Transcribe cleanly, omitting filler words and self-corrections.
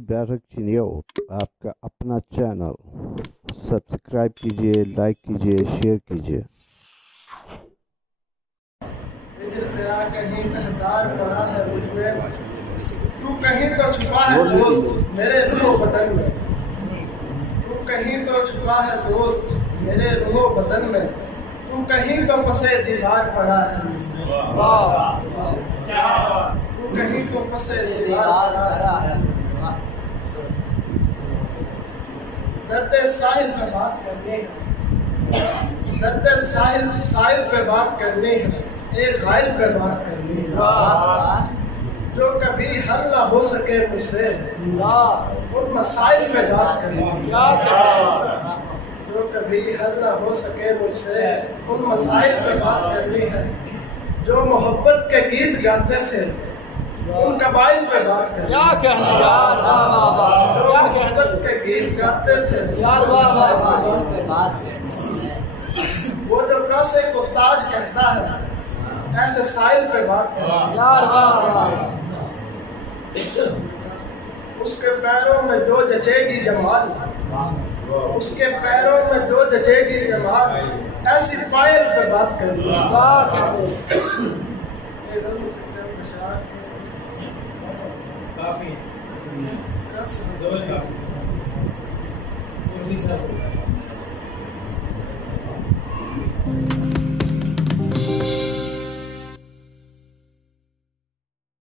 Barrack चिनियो, आपका अपना channel. Subscribe कीजिए, लाइक कीजिए, शेयर कीजिए। तेरा कहीं महदार पड़ा है मुझमें, तू कहीं तो छुपा है दोस्त मेरे रूह बदन में। तू कहीं तो छुपा है दोस्त मेरे रूह बदन में, तू कहीं तो फंसे दीवार पड़ा है मुझमें। तू कहीं तो फंसे दीवार पड़ा है। दर्द साहिल पे बात करनी है, दर्द साहिल पे बात करनी है, एक घायल पे बात करनी है। जो कभी हल ना हो सके मुझसे उन मसाइल पे बात करनी है। जो कभी हल ना हो सके मुझसे उन मसाइल पे बात करनी है। जो मोहब्बत के गीत गाते थे उन कबाइल पे बात करनी है। क्या कहने यार, जो मोहब्बत के गीत गाते थे यार, वो जो कासे को ताज कहता है ऐसे साहिल पे बात करनी यार, उसके पैरों में जो जचेगी जमाल, उसके पैरों में जो जचेगी जमाल, ऐसी पायल पे बात करनी काफी